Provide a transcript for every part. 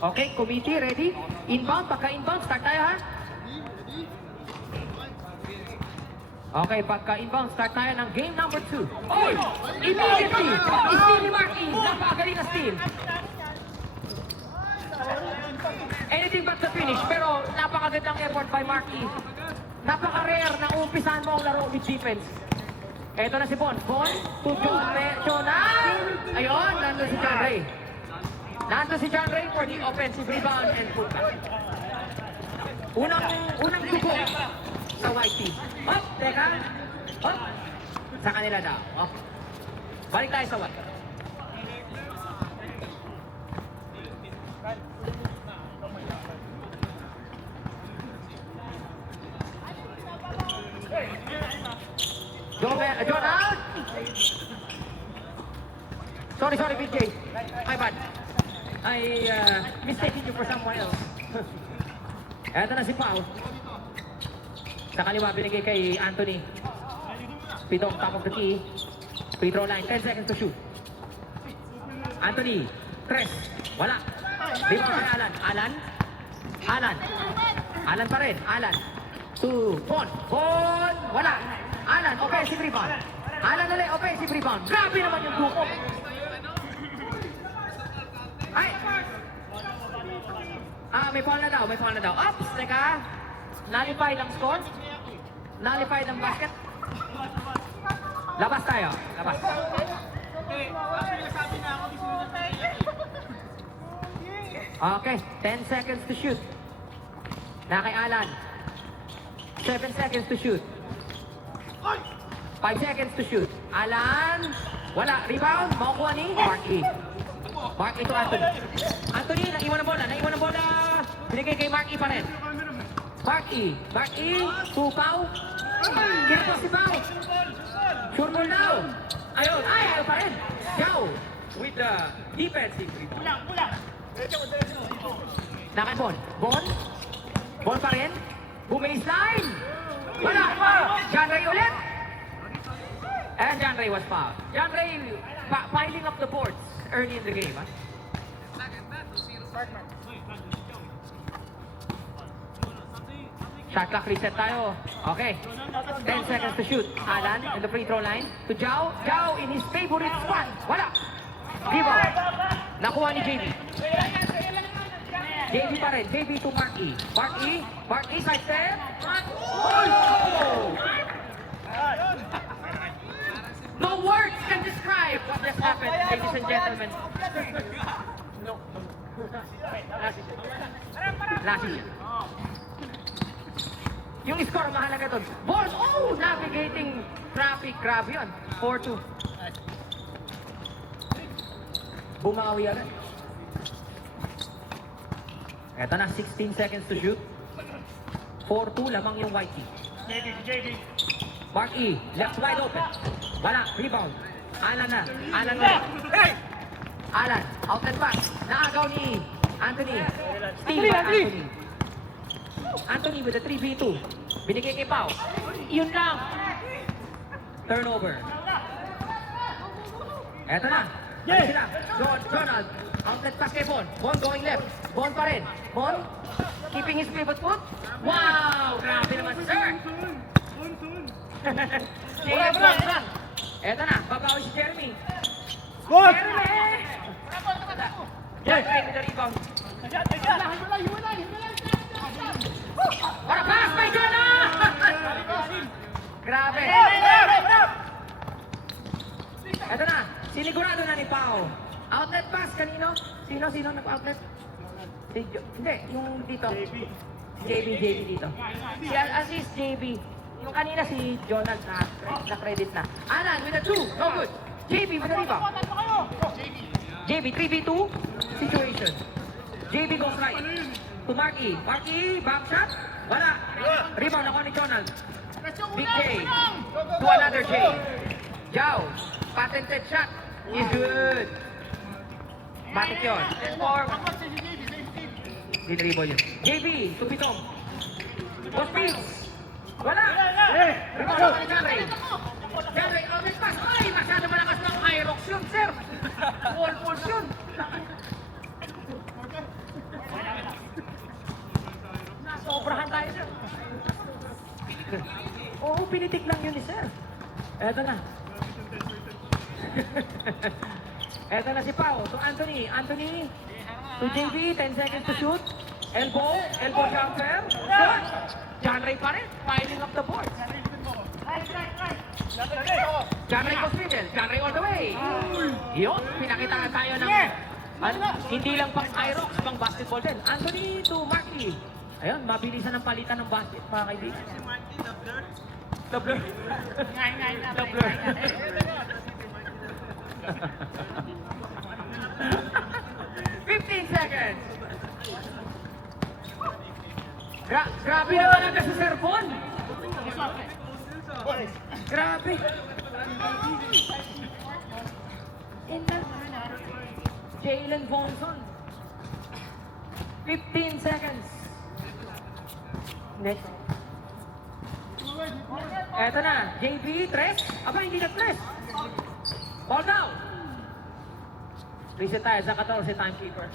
Okay, committee, ready? Inbound, pagka-inbound, start tayo ha? Okay, pagka-inbound, start tayo ng game number 2. Oy! Immediately! Steal ni Marky! Napakagaling na steal! Anything but the finish, pero napakagandang effort by Marky. Napaka-rare na umpisahan mo ang laro with defense. Eto na si Bon. Bon to Jonah! Ayun, nandun si John Ray. Nandun si John Ray for the offensive rebound and putback. Unang tubo sa white team. Hop, teka. Hop. Sa kanila daw. Hop. Balik tayo sa white. John out! Sorry, BJ. My bad. I mistaken you for someone else. Eto na si Pau. Sa kaliwa, binigay kay Anthony. Pitong top of the key. Free throw line, 10 seconds to shoot. Anthony, press. Wala. Rebound kay Alan. Alan pa rin. Alan. To Bon. Wala. Alan, offensive rebound. Alan ulit, offensive rebound. Grabe naman yung duko. Ay! May foul na daw. Ops, teka. Nullified ang score. Nullified ang basket. Labas tayo. Labas. Okay, 10 seconds to shoot. Na kay Alan. 7 seconds to shoot. 5 seconds to shoot. Alan. Wala. Rebound. Makukuha ni Marky. Marky to Anthony. Anthony, naiwan ang bola. Binigay kay Marky pa rin. Marky, to Pau. Kira si Pau. Sure ball now. Ayun, ayaw pa rin. Yao with the defensive rebound. Nakay Bon pa rin. Bumaseline. Wala. John Ray ulit. And John Ray was fouled. John Ray piling up the boards early in the game. Huh? Shot clock reset tayo. Okay. 10 seconds to shoot. Alan in the free throw line. To Jao. Jao in his favorite spot. Wala. Rebound. Nakuha ni JB. JB pa rin. JB to Marky. Marky side step. Oh! No words can describe what just happened, ladies and gentlemen. Last. Yung score mahalaga doon. Ball, navigating traffic. Grabe yun. 4-2. Bumawi agad. Eto na, 16 seconds to shoot. 4-2, lamang yung white team. JB. Marky, left wide open. Wala, rebound. Alan ulit. Alan, outlet pass. Naagaw ni Anthony. Steal by Anthony. Anthony with the 3v2. Binigay kay Pau. Yun lang. Turnover. Eto na. Balik sila. Jonald. Outlet pass kay Bon. Bon going left. Bon pa rin. Bon. Keeping his pivot foot. Wow! Grabe naman, sir. Jeremy. Eto na. Babawi si Jeremy. Jeremy! Jeremy with the rebound. What a pass by Jonah! Grabe. Eto na. Sinigurado na ni Pao. Outlet pass kanino? Sino nag-outlet? Hindi, yung dito. JB dito. Si assist JB. Yung kanina si Jonald na credit na. Alan with a 2. No good. JB with a rebound. JB 3v2 situation. JB goes right. To Marky. Marky, back shot. Wala. Rebound ako ni Jonald. Big J. To another J. Jao. Patented shot. Is good. Matik yun. Di-dribble yun. JB, to Pitong. Post wala. Rebound ako ni Janray. Janray, outlet pass. Ay, masyado malakas ng Hyrox yun, sir. Wall pulse yun. Oo, pinitik lang yun ni Sir. Eto na. Eto na si Pao. To Anthony. Anthony. To JB. 10 seconds to shoot. Elbow. Elbow jumper. Shot. John Ray pa rin. Piling up the board. John Ray goes middle. John Ray all the way. Yun. Pinakita na tayo ng... hindi lang pang Irox, pang basketball din. Anthony to Marky. Ayun, mabilisan ang palitan ng basket, mga kaibigan. The blur. The blur. 15 seconds. Grabe naman ang sa cellphone. Grabe. Jalen Bonson. 15 seconds. Next. Eto na. JB, tres. Aba, hindi na tres. Ball down. Reset tayo sa 14 timekeeper.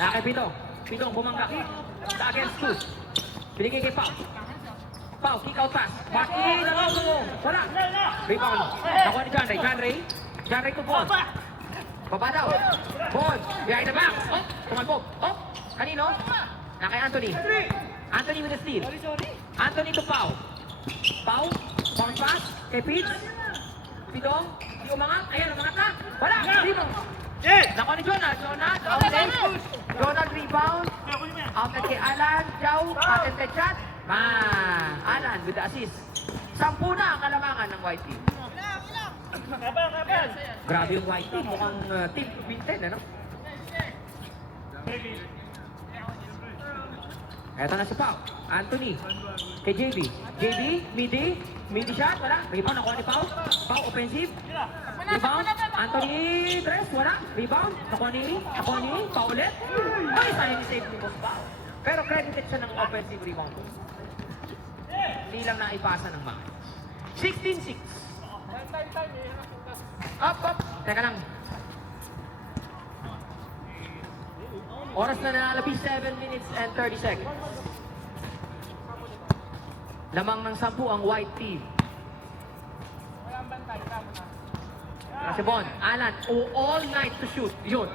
Nakay Pito. Pito ang bumangga. Sa against two. Binigay kay Pau. Pau, kick out pass. Marky, wala. Rebound. Nakuha ni John Ray. John Ray. John Ray to Bond. Baba daw. Bond. Behind the back. Oh, tumalbog. Oh, kanino? Nakay Anthony. Anthony with the steal. Anthony to Pau. Pau. Bounce pass. Kay Pitch. Pitong. Di umangat. Ayan, umangat na. Wala. Rebound. Nakuha ni Jonah. Jonah. Outlet. Jonah rebound. Outlet kay Alan. Jow. Patented shot. Alan with the assist. 10 na ang kalamangan ng White Team. Grabe yung White Team. Mukhang team to win 10, ano? Eto na si Pau. Anthony. Kay JB. JB. Midi shot. Wala. Rebound. Nakuha ni Pau. Pau offensive. Rebound. Anthony. Tres. Wala. Rebound. Nakuha ni. Pau ulit. Ay, sayang ni save ni Boss Pau. Pero credited siya ng offensive rebound. Hindi lang naipasa ng mga. 16-6. Up. Teka lang. Oras na nalabis 7 minutes and 30 seconds. Lamang ng 10 ang White Team. Kasi Bon, Alan, all night to shoot. Yun.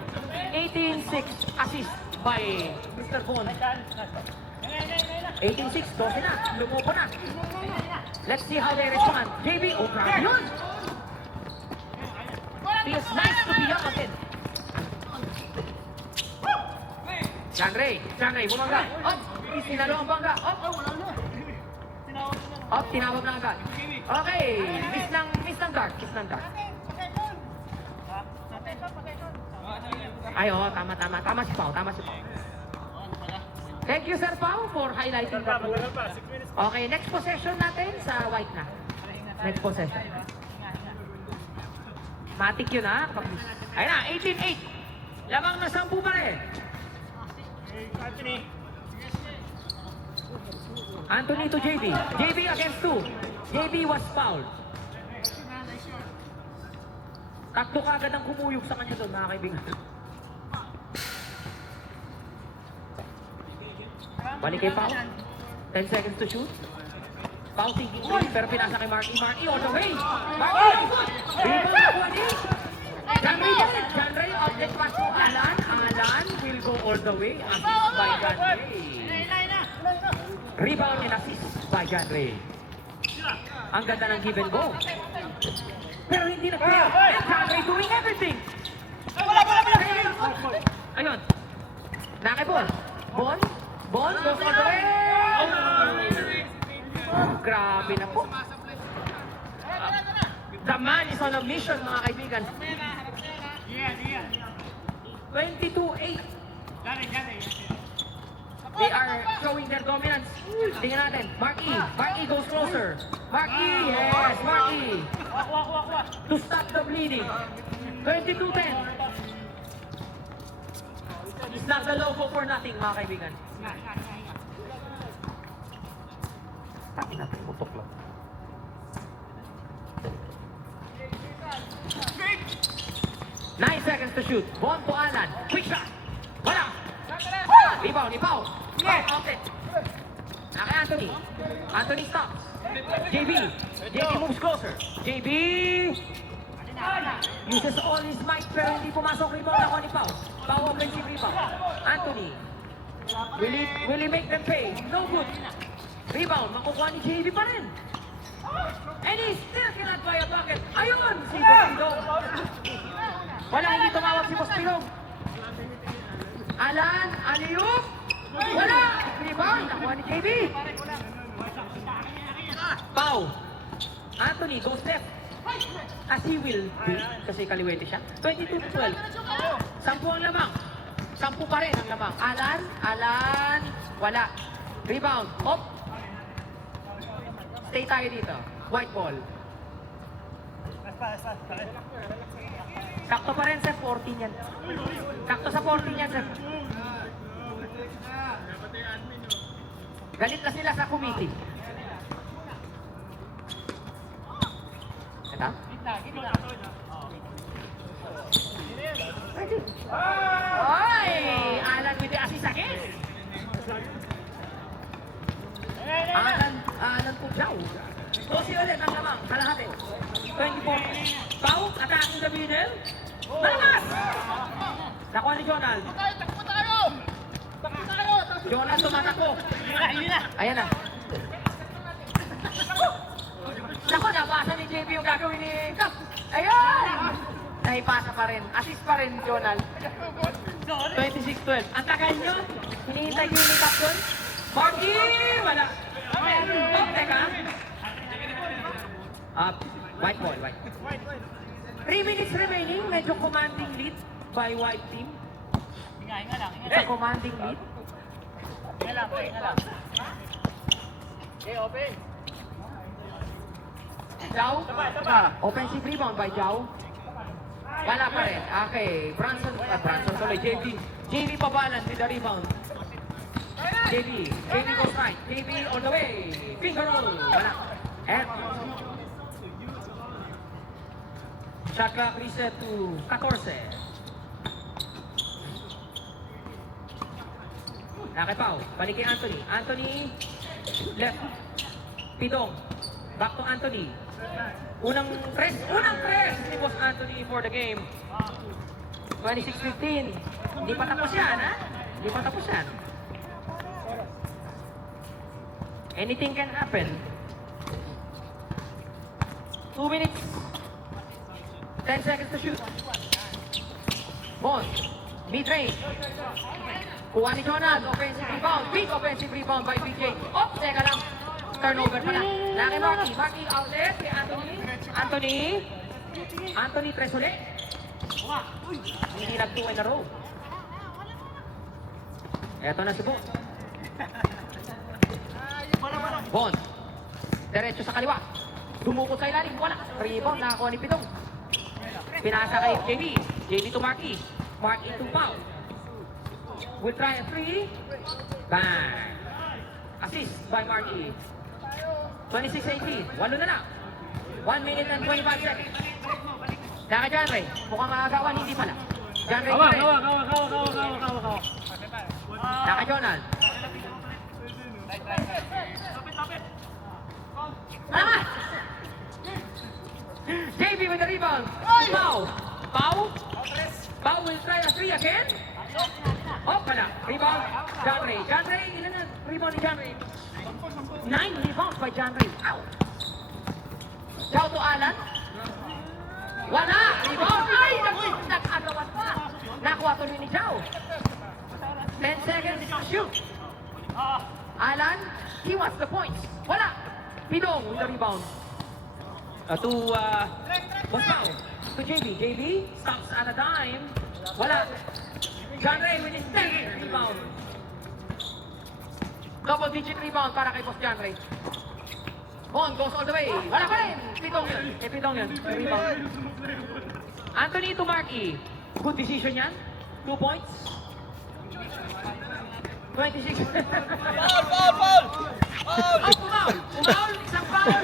18-6 assist by Mr. Bon. 18-6, 12 na. Lumopo na. Let's see how they respond. JB, oh grabe yun. Feels nice to be young again. John Ray, bumangga. Up, sinalo ang bangga. Up, tinawag na agad. Okay, miss ng guard. Ay, oh, tama si Pau. Thank you, Sir Pau, for highlighting that. Okay, next possession natin sa white na. Next possession. Matik yun, ha? Ayun na, 18-8. Lamang na 10 pa rin. Anthony to JB. JB against 2. JB was fouled. Takbo ka agad ang kumuyog sa kanya doon, mga kaibigan. Balik kay Pau. 10 seconds to shoot. Pau thinking three, pero pinasa kay Marky. Marky all the way. Marky! Rebound na kuha ni. John Ray, outlet pass to Alan. Alan will go all the way. Assist by John Ray. Rebound and assist by John Ray. Ang ganda ng give and go. Pero hindi na-fail. And John Ray doing everything. Ayun. Nakipon. Bon goes all the way. Grabe na po. The man is on a mission, mga kaibigan. 22-8. They are showing their dominance. Tingnan natin. Marky goes closer. Marky. To stop the bleeding. 22-10. It's not the logo for nothing, mga kaibigan. Tapos natin, mutok lang. 9 seconds to shoot. Bon to Alan. Quick shot. Wala. Rebound, ni Pau. Outlet. Kay Anthony. Anthony stops. JB. JB moves closer. JB uses all his might pero hindi pumasok. Rebound ako ni Pau. Pau offensive rebound. Anthony. Will he make them pay? No good. Rebound. Makukuha ni JB pa rin. And he still cannot buy a bucket. Ayun! Si Pilong. Wala, hindi tumawag si Boss Pilong. Alan, Aliyuk. Wala! Rebound. Nakuha ni JB. Pau. Anthony goes left. As he will be. Kasi kaliwete siya. 22-12. 10 ang lamang. 10 pa rin ang lamang. Alan. Wala. Rebound. Op. Stay tayo dito. White ball. Sakto pa rin, Sir. 14 yan. Sakto sa 14 yan, Sir. Galit na sila sa committee. Ito? Oy! Alan with the assist again. Alan Pujaw. 12 ulit ang lamang. Kalahati. 24. Pau, attacking the middle. Malakas! Nakuha ni Jonal. Jonal tumatakbo. Ayan na. Naku, nabasa ni JB yung gagawin ni Cap. Ayun! Nahipasa pa rin. Assist pa rin, Jonal. 26-12. Ang tagal nyo. Hinihintay nyo ni Cap doon. Marky! Wala. Oh, teka. White ball, white. 3 minutes remaining. Medyo commanding lead by white team. Hinga lang. It's a commanding lead. Hinga lang. Okay, open. Jao. Offensive rebound by Jao. Wala pa rin. Okay. Branson tuloy. JB pabalan with the rebound. JB goes right. JB on the way. Finger roll. Wala. And shot clock reset to 14. Nakay Pau. Balik kay Anthony. Anthony. Left. Pidong. Back to Anthony. Unang press ni Boss Anthony for the game. 26-15. Hindi pa tapos yan, ha? Hindi pa tapos yan. Anything can happen. 2 minutes. 10 seconds to shoot. Bon. Mid-range. Kuha ni Jonal. Offensive rebound. Big offensive rebound by BJ. Oh, teka lang. Turnover pala. Laki Marky. Marky outlet kay Anthony. Anthony tres ulit. Hindi nag 2 in a row. Eto na si Bon. Bon. Diretso sa kaliwa. Dumukot sa ilalim. Wala. Rebound. Nakakuha ni Pitong. Pinasa kay JB. JB to Marky. Marky to Pau. We'll try a 3. Bang. Assist by Marky. 26-18. Walo na lang. 1 minute and 25 seconds. Naka Janray. Mukhang makagawan. Hindi pala. Janray. Kawa. Naka Jonal. Ah! JB with the rebound. Pau will try a 3 again. Oh, pala. Rebound. Janray. Ilan na? Rebound ni Janray. 9 rebounds by Janray. Ow! Jao to Alan. Wala! Rebound! Ay! Nag-agawan pa. Nakuha tuloy ni Jao. 10 seconds to shoot. Alan, he wants the points. Wala! Pidong with the rebound. To Boss Pau. To JB. JB stops at a dime. Wala. Janray with his 10th rebound. Double-digit rebound para kay Boss Janray. Bon goes all the way. Wala pa rin. Pitong yun. Rebound. Anthony to Marky. Good decision yan. 2 points. 26. Foul! Foul! Isang foul!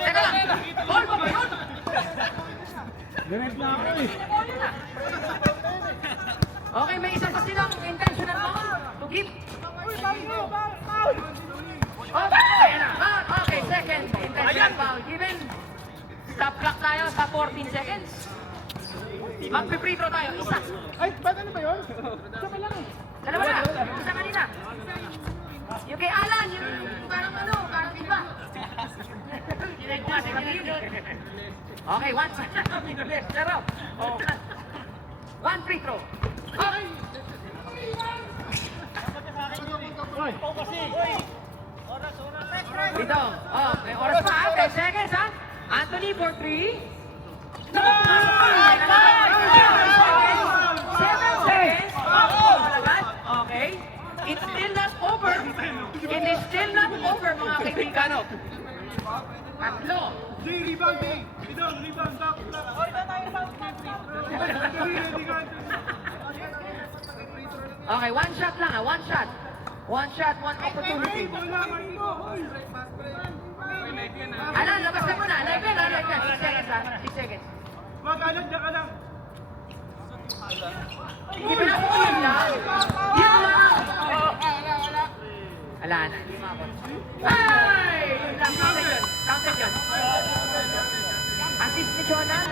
Teka lang. Ball pa ba yun? Ganit na ako eh. Okay, may isa pa silang intentional foul to give. Okay, na. Okay, second intentional foul given. Stop clock tayo sa 14 seconds. Magpe-free throw tayo. Isa. Ay, ba't ano ba yun? Isa pa lang eh. Dalawa na. Isa kanina. Yung kay Alan, yung parang iba. Okay, one. Zero. One free throw. Okay. Dito. Oh, may oras pa. 10 seconds, ha? Anthony for 3. 7 seconds. Malagad. Okay. It's still not over. It is still not over, mga kaibigan. Tatlo. Rebound, Bidong, rebound, back. Okay, one shot lang, ha? One shot. One shot, one opportunity. Alan, labas ka muna. Live yan, ha? Live yan. 6 seconds, ha? 6 seconds. Wag, Alan, diyan ka lang. Hindi pa na po yun lang. Yun lang. Ala na, hindi makapot. Ay! Yun lang, counted yun. Counted yun. Assist ni Jonah.